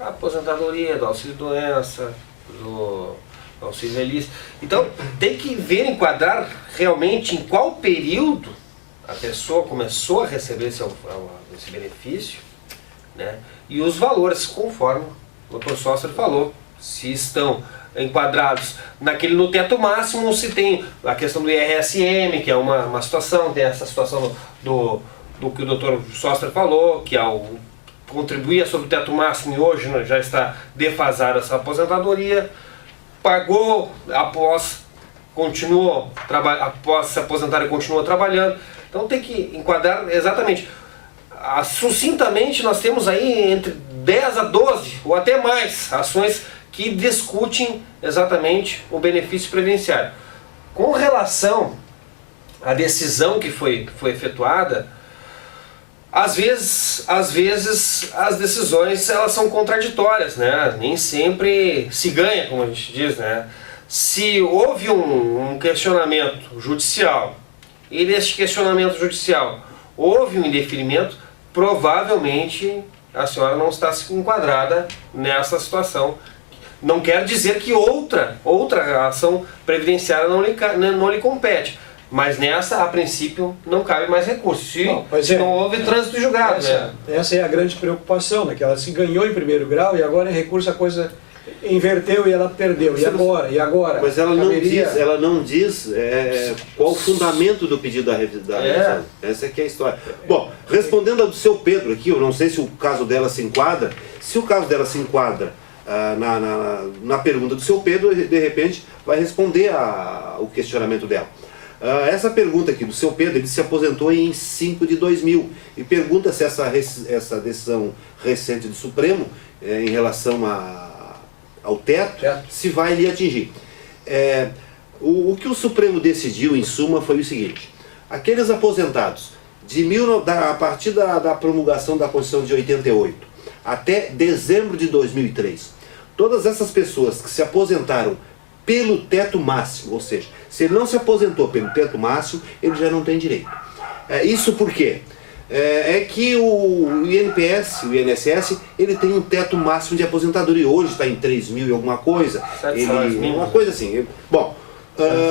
A aposentadoria, do auxílio-doença, do auxílio-velhice. Então, tem que ver, enquadrar realmente em qual período a pessoa começou a receber esse benefício, né? E os valores, conforme o Dr. Sostre falou, se estão enquadrados no teto máximo, ou se tem a questão do IRSM, que é uma situação, tem essa situação do que o Dr. Sostre falou, que contribuía sobre o teto máximo e hoje já está defasada essa aposentadoria, pagou após se aposentar e continuou trabalhando. Então tem que enquadrar exatamente. Sucintamente nós temos aí entre 10 a 12 ou até mais ações que discutem exatamente o benefício previdenciário. Com relação à decisão que foi efetuada, às vezes as decisões elas são contraditórias, né? Nem sempre se ganha, como a gente diz, né? Se houve um questionamento judicial e nesse questionamento judicial houve um indeferimento, provavelmente a senhora não está enquadrada nessa situação. Não quer dizer que outra ação previdenciária não lhe compete. Mas nessa, a princípio, não cabe mais recurso. Se não houve trânsito julgado. Essa é a grande preocupação, né? Que ela se ganhou em primeiro grau e agora em recurso a coisa inverteu e ela perdeu. E agora? Mas ela não diz qual o fundamento do pedido da revisão. Essa é que é a história. Bom, respondendo ao do seu Pedro aqui, eu não sei se o caso dela se enquadra. Se o caso dela se enquadra na pergunta do seu Pedro, de repente vai responder o questionamento dela. Essa pergunta aqui do seu Pedro, ele se aposentou em 5 de 2000 e pergunta se essa decisão recente do Supremo em relação ao teto, se vai lhe atingir. O que o Supremo decidiu, em suma, foi o seguinte: aqueles aposentados a partir da promulgação da Constituição de 88 até dezembro de 2003, todas essas pessoas que se aposentaram pelo teto máximo, ou seja, se ele não se aposentou pelo teto máximo, ele já não tem direito. Isso por quê? É que o INPS, o INSS, ele tem um teto máximo de aposentadoria. Hoje está em 3 mil e alguma coisa. Uma coisa assim. Bom,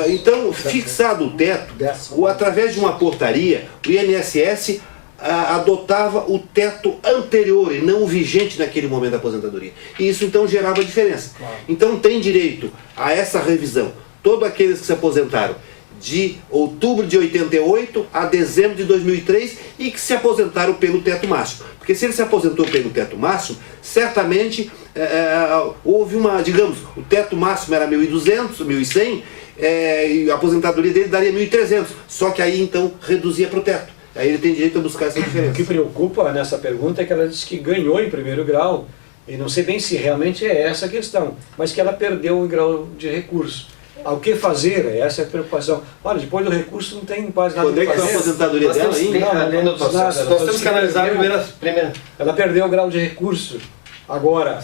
então, fixado o teto, através de uma portaria, o INSS adotava o teto anterior e não o vigente naquele momento da aposentadoria. E isso então gerava diferença. Então tem direito a essa revisão todos aqueles que se aposentaram de outubro de 88 a dezembro de 2003 e que se aposentaram pelo teto máximo. Porque se ele se aposentou pelo teto máximo, certamente houve digamos, o teto máximo era 1.200, 1.100, e a aposentadoria dele daria 1.300, só que aí então reduzia para o teto. Aí ele tem direito a buscar essa diferença. O que preocupa nessa pergunta é que ela disse que ganhou em primeiro grau, e não sei bem se realmente é essa a questão, mas que ela perdeu o grau de recurso. Ao que fazer? Essa é a preocupação. Olha, depois do recurso não tem quase nada Quando a fazer. Quando é que a aposentadoria dela ainda? Nós temos que analisar primeiro. Ela perdeu o grau de recurso. Agora,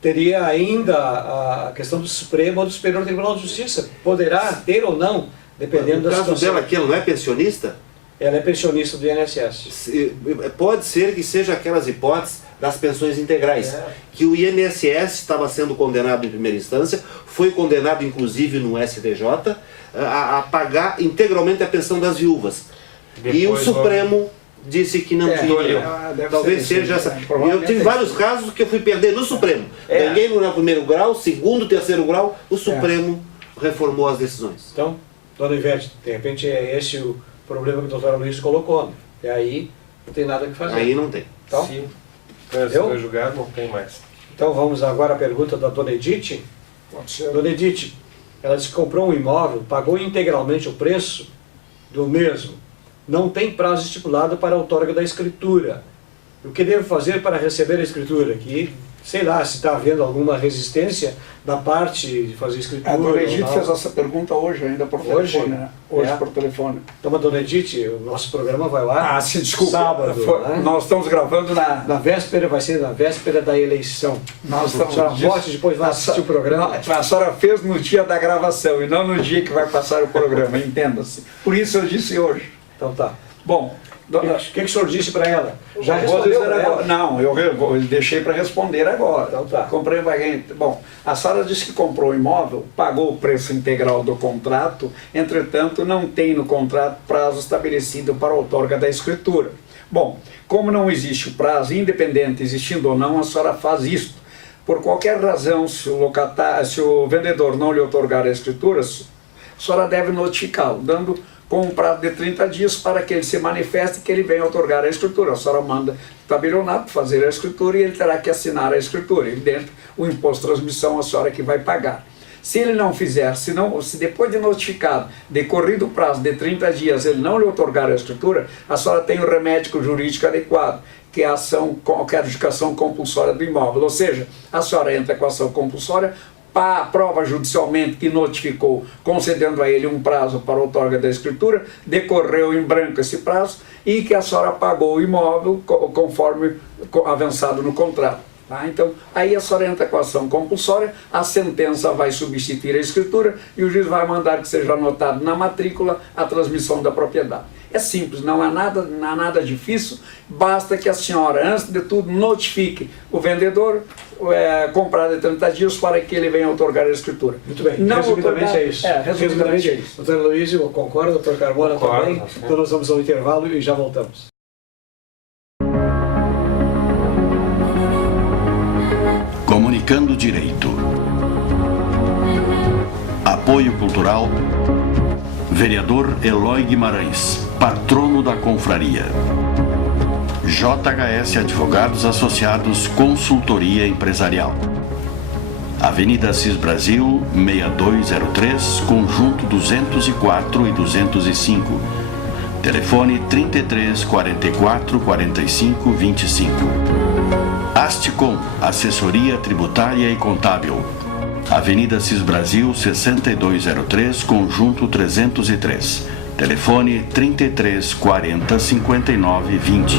teria ainda a questão do Supremo ou do Superior Tribunal de Justiça. Poderá ter ou não, dependendo da situação. No caso dela aqui, ela não é pensionista? Ela é pensionista do INSS. Pode ser que seja aquelas hipóteses das pensões integrais, que o INSS estava sendo condenado em primeira instância, foi condenado inclusive no STJ a pagar integralmente a pensão das viúvas. Depois, e o Supremo disse que não tinha. Talvez seja essa. Eu tive vários casos que eu fui perder no Supremo. Ganhei no primeiro grau, segundo, terceiro grau, o Supremo reformou as decisões. Então, dona Ivete, de repente é esse o problema que o doutor Luiz colocou. E aí não tem nada que fazer. Aí não tem. Então, sim. Foi julgado, não tem mais. Então vamos agora à pergunta da dona Edith. Dona Edith, ela disse que comprou um imóvel, pagou integralmente o preço do mesmo. Não tem prazo estipulado para a outorga da escritura. O que devo fazer para receber a escritura? Que, sei lá, se está havendo alguma resistência da parte de fazer escritura. A dona Edith fez essa pergunta hoje ainda por telefone, né? Hoje por telefone. Então, a dona Edith, o nosso programa vai lá desculpa. sábado. Né? Nós estamos gravando na véspera, vai ser na véspera da eleição. Nós estamos... A senhora vote e depois vai assistir o programa. A senhora fez no dia da gravação e não no dia que vai passar o programa, entenda-se. Por isso eu disse hoje. Então tá. Bom, O que o senhor disse para ela? Já Vou respondeu dizer para ela? agora. Não, eu deixei para responder agora. Então tá. Comprei um bagulho. Bom, a senhora disse que comprou o imóvel, pagou o preço integral do contrato, entretanto não tem no contrato prazo estabelecido para a outorga da escritura. Bom, como não existe o prazo, independente existindo ou não, a senhora faz isto. Por qualquer razão, se o vendedor não lhe outorgar a escritura, a senhora deve notificá-lo, dando com um prazo de 30 dias para que ele se manifeste e que ele venha outorgar a escritura. A senhora manda o tabelionato fazer a escritura e ele terá que assinar a escritura. Evidente, o imposto de transmissão a senhora que vai pagar. Se ele não fizer, se depois de notificado, decorrido o prazo de 30 dias, ele não lhe outorgar a escritura, a senhora tem o remédio jurídico adequado, que é a ação, que é a adjudicação compulsória do imóvel. Ou seja, a senhora entra com a ação compulsória, prova judicialmente que notificou, concedendo a ele um prazo para a outorga da escritura, decorreu em branco esse prazo e que a senhora pagou o imóvel conforme avançado no contrato. Tá? Então, aí a senhora entra com a ação compulsória, a sentença vai substituir a escritura e o juiz vai mandar que seja anotado na matrícula a transmissão da propriedade. É simples, não há nada difícil, basta que a senhora, antes de tudo, notifique o vendedor comprar de 30 dias para que ele venha outorgar a escritura. Muito bem, Não resumidamente é isso. Resumidamente é isso. Doutor Aloysio, concorda, doutor Carmona também? Então nós vamos ao intervalo e já voltamos. Comunicando Direito. Apoio Cultural. Vereador Eloy Guimarães, patrono da confraria. JHS Advogados Associados Consultoria Empresarial. Avenida Assis Brasil, 6203, Conjunto 204 e 205. Telefone 33 44 45 25. Asticom, Assessoria Tributária e Contábil. Avenida Assis Brasil, 6203, Conjunto 303. Telefone 33 40 59 20.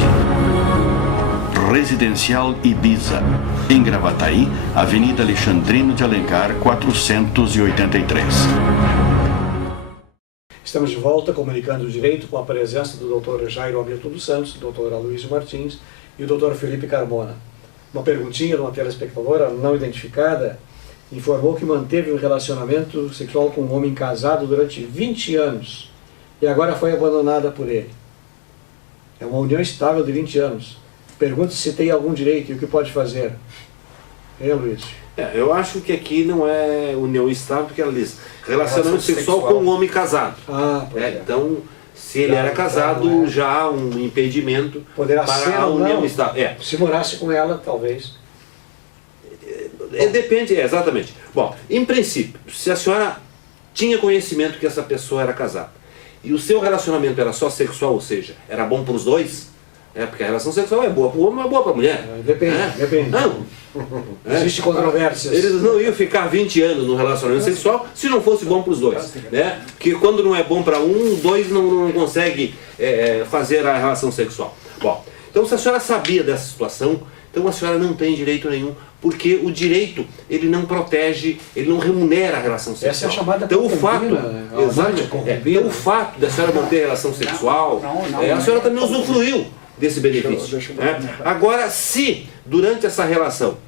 Residencial Ibiza, em Gravataí, Avenida Alexandrino de Alencar, 483. Estamos de volta comunicando o direito com a presença do Dr. Jairo Hamilton dos Santos, do Dr. Aloysio Martins e o Dr. Felipe Carmona. Uma perguntinha de uma telespectadora não identificada informou que manteve um relacionamento sexual com um homem casado durante 20 anos e agora foi abandonada por ele. É uma união estável de 20 anos. Pergunta se tem algum direito e o que pode fazer. Luiz? Eu acho que aqui não é união estável, porque ela diz relacionamento sexual com um homem casado. Então, se ele era casado, já há um impedimento poderá para ser a ou união não. estável. Se morasse com ela, talvez. Depende, exatamente. Bom, em princípio, se a senhora tinha conhecimento que essa pessoa era casada e o seu relacionamento era só sexual, ou seja, era bom para os dois, porque a relação sexual é boa para o homem, mas é boa para a mulher. Depende. Não. Existe controvérsias. Eles não iam ficar 20 anos no relacionamento sexual se não fosse bom para os dois. Porque quando não é bom para um, dois não consegue fazer a relação sexual. Bom, então se a senhora sabia dessa situação, então a senhora não tem direito nenhum, porque o direito, ele não protege, ele não remunera a relação sexual. Essa é a chamada então, concubina, o fato da senhora manter a relação sexual, a senhora também usufruiu desse benefício. Agora, se durante essa relação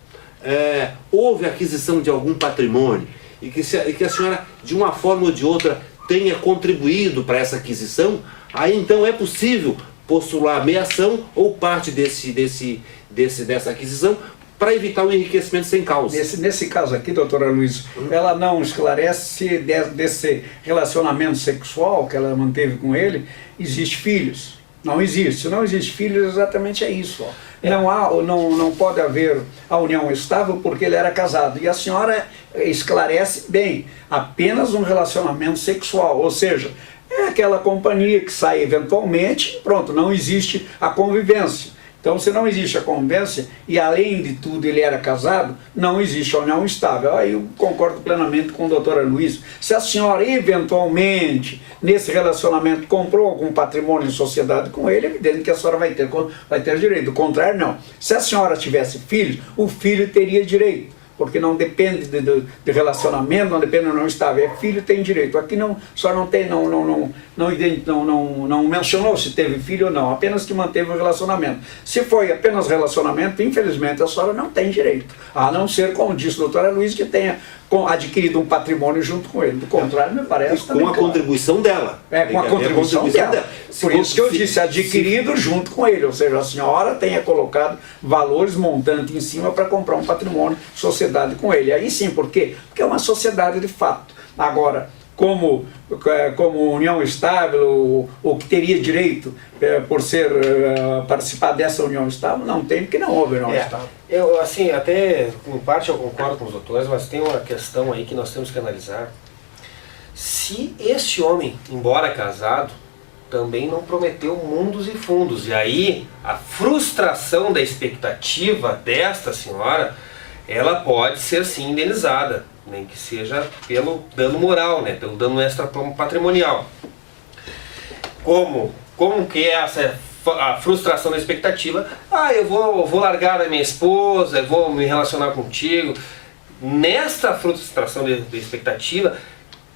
houve aquisição de algum patrimônio e que a senhora, de uma forma ou de outra, tenha contribuído para essa aquisição, aí então é possível postular meação ou parte dessa aquisição para evitar o enriquecimento sem causa. Nesse caso aqui, doutora Luiz, ela não esclarece se desse relacionamento sexual que ela manteve com ele, existe filhos. Não existe. Se não existe filhos, exatamente é isso. Não pode haver a união estável porque ele era casado. E a senhora esclarece bem, apenas um relacionamento sexual, ou seja, é aquela companhia que sai eventualmente, pronto, não existe a convivência. Então, se não existe a convivência e, além de tudo, ele era casado, não existe a união estável. Aí eu concordo plenamente com a doutora Luiz. Se a senhora, eventualmente, nesse relacionamento, comprou algum patrimônio em sociedade com ele, é evidente que a senhora vai ter direito. Do contrário, não. Se a senhora tivesse filhos, o filho teria direito. porque não depende de relacionamento, não depende de não estável. É filho, tem direito. Aqui não, só não tem, não mencionou se teve filho ou não, apenas que manteve o relacionamento. Se foi apenas relacionamento, infelizmente a senhora não tem direito, a não ser, como disse a doutora Luiz, que tenha adquirido um patrimônio junto com ele. Do contrário, me parece com a claro. contribuição dela. Com a contribuição dela. Por isso que eu disse, adquirido junto com ele, ou seja, a senhora tenha colocado valores montantes em cima para comprar um patrimônio, sociedade com ele. Aí sim, por quê? Porque é uma sociedade de fato. Agora, como união estável, ou que teria direito por participar dessa união estável, não tem, porque não houve união estável. Eu, assim, até em parte eu concordo com os doutores, mas tem uma questão aí que nós temos que analisar. Se este homem, embora casado, também não prometeu mundos e fundos, e aí a frustração da expectativa desta senhora, ela pode ser sim indenizada, nem que seja pelo dano moral, né, pelo dano extra patrimonial. Como que é a frustração da expectativa? Eu vou largar a minha esposa, eu vou me relacionar contigo. Nesta frustração da expectativa,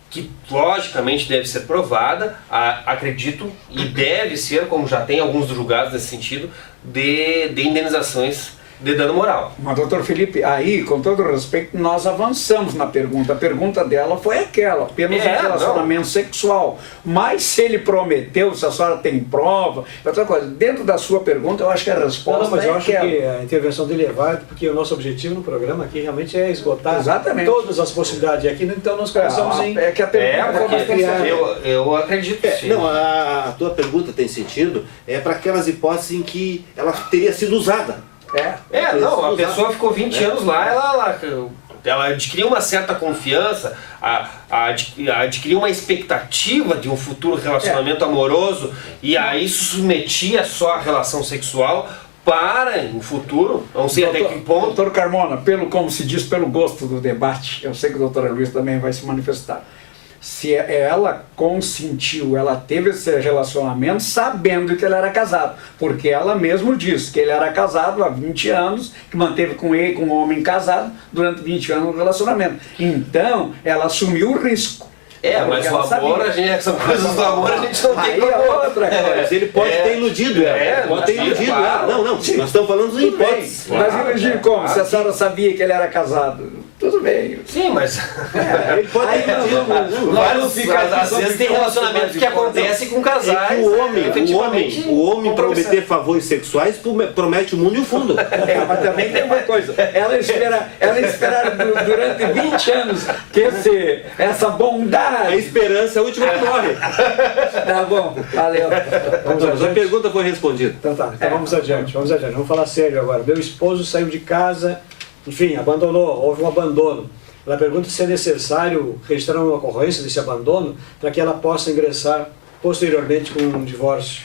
que logicamente deve ser provada, acredito, e deve ser, como já tem alguns julgados nesse sentido, de indenizações de dano moral. Mas, doutor Felipe, aí, com todo respeito, nós avançamos na pergunta. A pergunta dela foi aquela, apenas um relacionamento sexual. Mas se ele prometeu, se a senhora tem prova, outra coisa, dentro da sua pergunta, eu acho que a resposta mas eu acho aquela. que a intervenção dele é válida, porque o nosso objetivo no programa aqui realmente é esgotar todas as possibilidades. E aqui, então, nós começamos em... É que a pergunta eu acredito sim. Não, a tua pergunta tem sentido, para aquelas hipóteses em que ela teria sido usada. A pessoa ficou 20 anos lá, ela adquiriu uma certa confiança, adquiriu uma expectativa de um futuro relacionamento amoroso, e aí submetia só a relação sexual para, em futuro, não sei até que ponto... Doutor Carmona, como se diz, pelo gosto do debate, eu sei que a doutora Luiz também vai se manifestar. Se ela consentiu, ela teve esse relacionamento sabendo que ele era casado, porque ela mesmo disse que ele era casado há 20 anos, que manteve com ele, com um homem casado, durante 20 anos no relacionamento. Então, ela assumiu o risco. Mas o amor, são coisas do amor, a gente não tem como... outra coisa. Mas ele pode ter iludido ela. Pode ter iludido ela. Não, nós estamos falando de hipóteses. Mas iludir como? Se a senhora sabia que ele era casado... Tudo bem. Sim, mas... ele pode ter iludido. Às vezes tem relacionamentos que acontecem com casais. O homem prometer favores sexuais promete o mundo e o fundo. Mas também tem uma coisa. Ela espera durante 20 anos que essa bondade... A esperança é a última que morre. Tá bom, valeu. A pergunta foi respondida. Então vamos adiante. Vamos falar sério agora. Meu esposo saiu de casa, enfim, abandonou, houve um abandono. Ela pergunta se é necessário registrar uma ocorrência desse abandono para que ela possa ingressar posteriormente com um divórcio.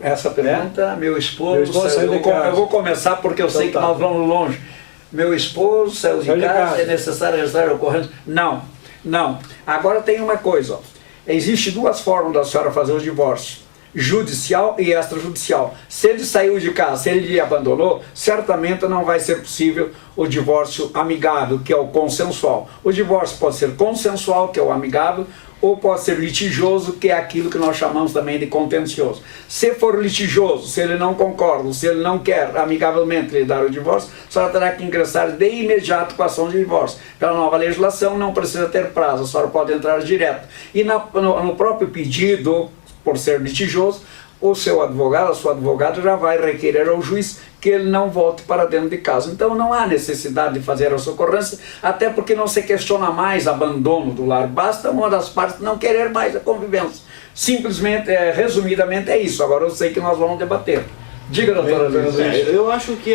Essa pergunta, meu esposo saiu de casa. Eu vou começar porque eu sei que nós vamos longe. Meu esposo saiu de casa, é necessário registrar a ocorrência? Não. Agora tem uma coisa, ó. Existem duas formas da senhora fazer o divórcio: judicial e extrajudicial. Se ele saiu de casa, se ele lhe abandonou, certamente não vai ser possível o divórcio amigável, que é o consensual. O divórcio pode ser consensual, que é o amigável, ou pode ser litigioso, que é aquilo que nós chamamos também de contencioso. Se for litigioso, se ele não concorda, se ele não quer amigavelmente lhe dar o divórcio, a senhora terá que ingressar de imediato com a ação de divórcio. Pela nova legislação não precisa ter prazo, a senhora pode entrar direto. E no próprio pedido, por ser litigioso, o seu advogado, a sua advogada já vai requerer ao juiz que ele não volte para dentro de casa. Então não há necessidade de fazer a socorrência, até porque não se questiona mais abandono do lar, basta uma das partes não querer mais a convivência. Simplesmente, resumidamente é isso. Agora eu sei que nós vamos debater. Diga, doutora. Eu acho que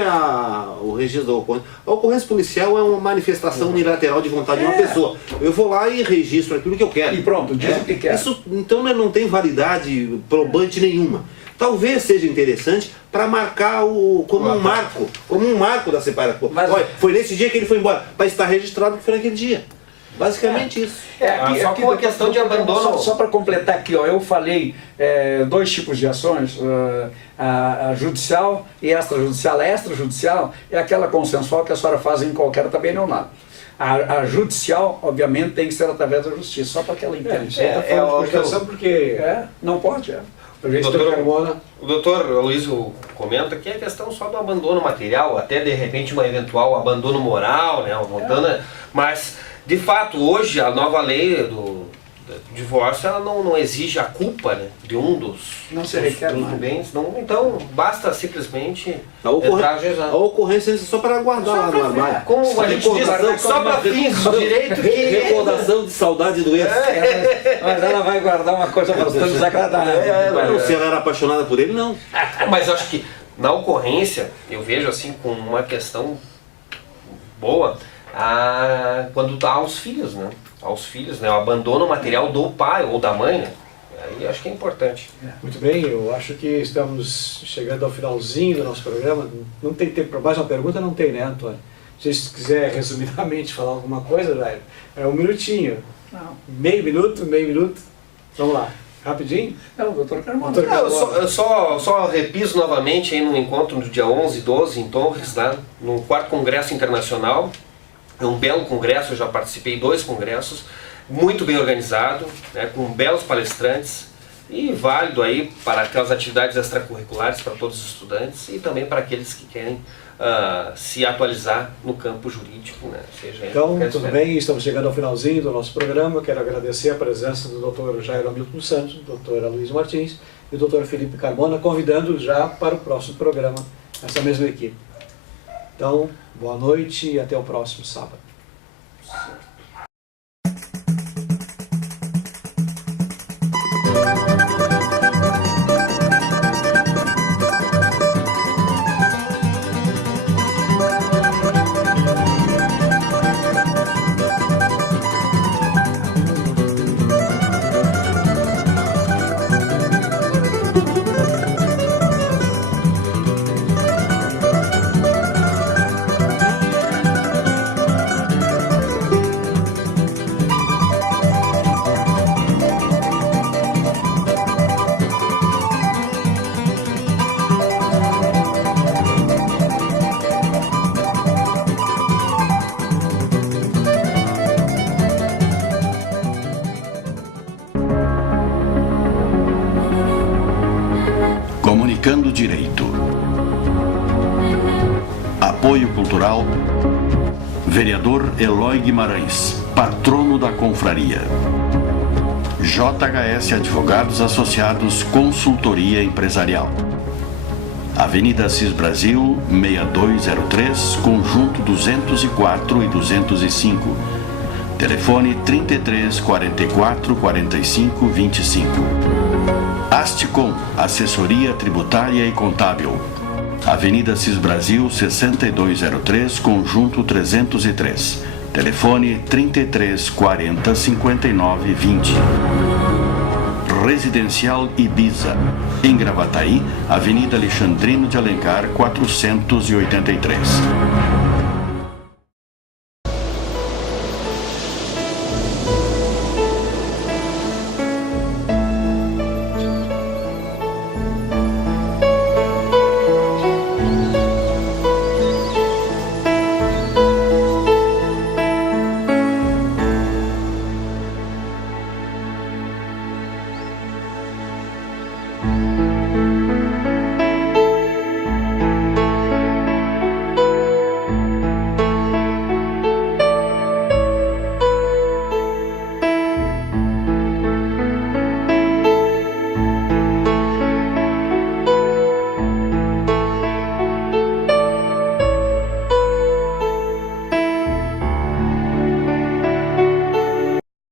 o registro da ocorrência... A ocorrência policial é uma manifestação unilateral de vontade de uma pessoa. Eu vou lá e registro aquilo que eu quero. E pronto, diz o que quer. Isso, então, não tem validade probante nenhuma. Talvez seja interessante para marcar como um marco da separação. Olha, foi nesse dia que ele foi embora, para estar registrado que foi naquele dia. Basicamente isso. Só com a questão de abandono. Só para completar aqui, ó, eu falei dois tipos de ações, a judicial e extrajudicial. A extrajudicial é aquela consensual que a senhora faz em qualquer tabelionato. A judicial, obviamente, tem que ser através da justiça, só para que ela entenda. Porque Não pode, O doutor Aloysio comenta que é questão só do abandono material, até de repente um eventual abandono moral, né? Mas, de fato, hoje a nova lei do divórcio ela não exige a culpa, né, de um dos bens. Então, basta simplesmente a ocorrência é só para guardar lá no armário. Como a gente diz, só para fins do direito que... Recordação de saudade do ex. Mas ela vai guardar uma coisa bastante desagradável. Se ela era apaixonada por ele, não. Mas acho que na ocorrência, eu vejo assim com uma questão boa, quando dá aos filhos, né? O abandono material do pai ou da mãe, né? Aí acho que é importante. Muito bem, eu acho que estamos chegando ao finalzinho do nosso programa. Não tem tempo para mais uma pergunta? Não tem, né, Antônio? Se quiser resumidamente falar alguma coisa, Jairo, é um minutinho. Não. Meio minuto. Vamos lá, rapidinho. O doutor Carmona. Eu só repiso novamente aí no encontro no dia 11 e 12 em Torres, lá, no 4º Congresso Internacional. É um belo congresso, eu já participei de 2 congressos, muito bem organizado, né, com belos palestrantes e válido aí para aquelas atividades extracurriculares para todos os estudantes e também para aqueles que querem se atualizar no campo jurídico. Né, então, tudo bem, estamos chegando ao finalzinho do nosso programa. Quero agradecer a presença do Dr. Jairo Hamilton Santos, do Dr. Aloysio Martins e do Dr. Felipe Carmona, convidando já para o próximo programa essa mesma equipe. Então, boa noite e até o próximo sábado. Comunicando Direito. Apoio Cultural, Vereador Eloy Guimarães, patrono da confraria. JHS Advogados Associados Consultoria Empresarial. Avenida Assis Brasil, 6203, Conjunto 204 e 205. Telefone 33 44 45 25. Asticom, Assessoria Tributária e Contábil. Avenida Assis Brasil, 6203, Conjunto 303. Telefone 33 40 59 20. Residencial Ibiza, em Gravataí, Avenida Alexandrino de Alencar, 483.